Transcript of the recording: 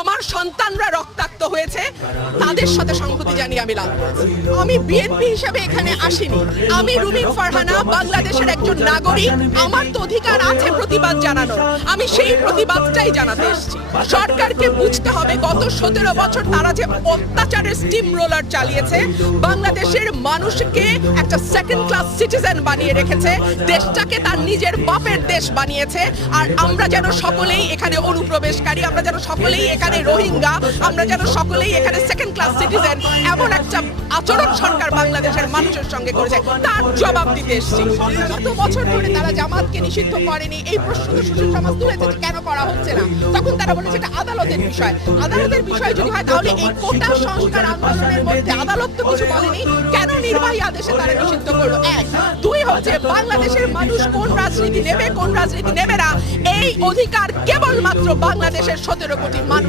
আমার সন্তানরা রক্তাক্ত হয়েছে, তাদের সাথে সংহতি জানিয়ে আমি লাভ করেছি। আমি বিএনপি হিসেবে এখানে আসিনি। আমি রুমিন ফারহানা, বাংলাদেশের একজন নাগরিক। আমার তো অধিকার আছে প্রতিবাদ জানানোর, আমি সেই প্রতিবাদটাই জানাতে এসেছি। সরকারকে বুঝতে হবে গত 17 বছর তারা যে অত্যাচারের স্টিম রোলার চালিয়েছে, বাংলাদেশের মানুষকে একটা সেকেন্ড ক্লাস সিটিজেন বানিয়ে রেখেছে, দেশটাকে তার নিজের বাপের দেশ বানিয়েছে। আর আমরা যেন সকলেই এখানে অনুপ্রবেশকারী, আমরা যেন সকলেই এখানে রোহিঙ্গা, আমরা যেন সকলেই এখানে সেকেন্ড ক্লাস সিটিজেন, এমন একটা আচরণ সরকার বাংলাদেশের মানুষের সঙ্গে করেছে, তার জবাব দিতে এসেছি। গত বছর ধরে তারা জামাতকে নিষিদ্ধ করেনি, এই প্রশ্ন তো সুশীল সমাজ তুলেছে যে কেন করা হচ্ছে না। তখন তারা বলেছে এটা আদালতের বিষয়। আদালতের বিষয় যদি হয় তাহলে এই কোটা সংস্কার আন্দোলনের মধ্যে আদালত তো কিছু বলেনি, কেন নির্বাহী আদেশে তারা নিষিদ্ধ করলো? এক। দুই হচ্ছে বাংলাদেশের মানুষ কোন রাজনীতি নেবে, কোন রাজনীতি নেবে না, এই অধিকার কেবলমাত্র বাংলাদেশের 17 কোটি মানুষ